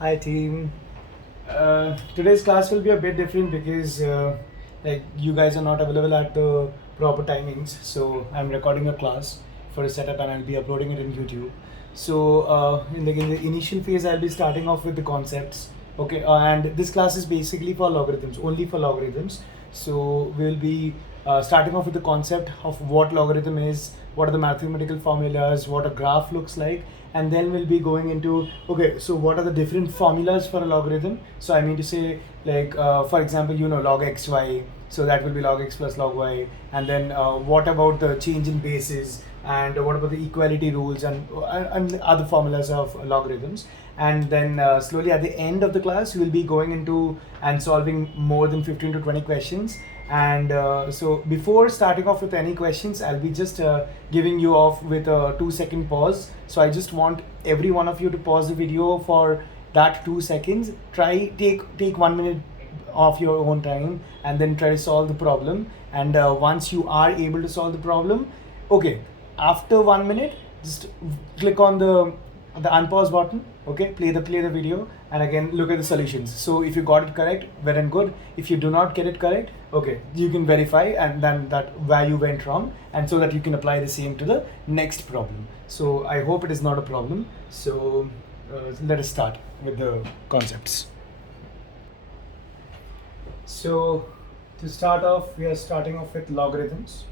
Hi team. Today's class will be a bit different because like you guys are not available at the proper timings. So I'm recording a class for a setup and I'll be uploading it in YouTube. So in the initial phase, I'll be starting off with the concepts. Okay, and this class is basically for logarithms, only for logarithms. So we'll be starting off with the concept of what logarithm is, what are the mathematical formulas, what a graph looks like, and then we'll be going into, okay, so what are the different formulas for a logarithm. So I mean to say, like for example, log xy, so that will be log x plus log y, and then what about the change in bases, and what about the equality rules, and other formulas of logarithms. And then slowly at the end of the class we'll be going into and solving more than 15 to 20 questions. And so before starting off with any questions, I'll be just giving you off with a 2-second pause. So I just want every one of you to pause the video for that 2 seconds. Take 1 minute of your own time and then try to solve the problem. And once you are able to solve the problem, okay, after 1 minute, just click on the unpause button. Okay, play the video and again look at the solutions. So if you got it correct, well and good. If you do not get it correct, okay, you can verify and then that where you went wrong, and so that you can apply the same to the next problem. So I hope it is not a problem. So let us start with the concepts. So to start off, we are starting off with logarithms.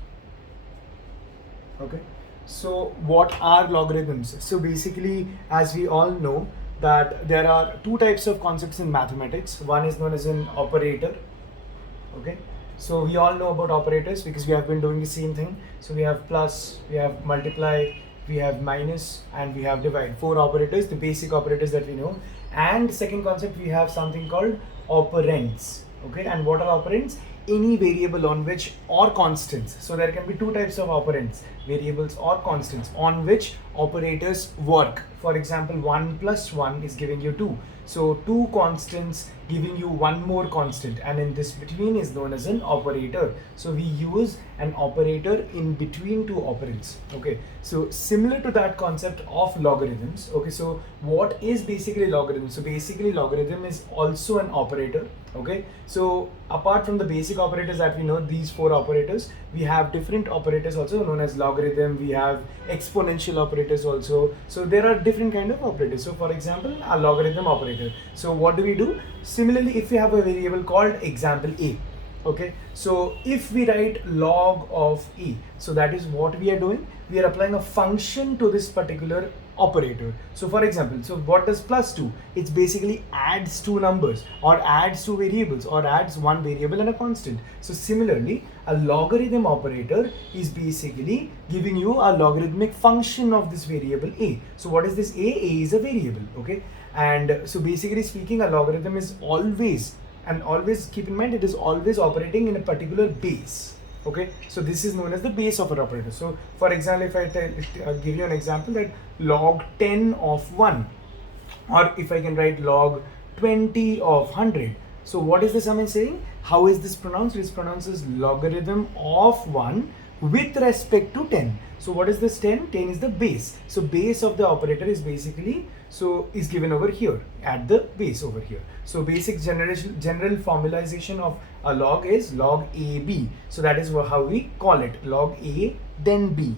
Okay, so what are logarithms? So basically, as we all know, that there are two types of concepts in mathematics. One is known as an operator. Okay, so we all know about operators because we have been doing the same thing. So we have plus, we have multiply, we have minus, and we have divide. 4 operators, the basic operators that we know. And second concept, we have something called operands. Okay, and what are operands? Any variable on which, or constants. So there can be two types of operands, variables or constants, on which operators work. For example, 1 plus 1 is giving you 2. So 2 constants giving you one more constant, and in this between is known as an operator. So we use an operator in between two operands. Okay, so similar to that concept of logarithms. Okay, so what is basically logarithm? So basically logarithm is also an operator. Okay, so apart from the basic operators that we know, these 4 operators, we have different operators also known as logarithm. We have exponential operators also. So there are different kind of operators. So for example, a logarithm operator. So what do we do? Similarly, if we have a variable called example a, okay, so if we write log of a, so that is what we are doing. We are applying a function to this particular operator. So for example, so what does plus do? It's basically adds two numbers, or adds two variables, or adds one variable and a constant. So similarly, a logarithm operator is basically giving you a logarithmic function of this variable a. So what is this a? A is a variable. Okay, and so basically speaking, a logarithm is always, and always keep in mind, it is always operating in a particular base. Okay, so this is known as the base of an operator. So for example, if I give you an example, that log 10 of 1, or if I can write log 20 of 100. So what is the sum is saying? How is this pronounced? It is pronounced as logarithm of 1 with respect to 10. So what is this 10? 10 is the base. So base of the operator is basically, so is given over here at the base over here. So basic general formalization of a log is log AB. So that is how we call it, log A then B.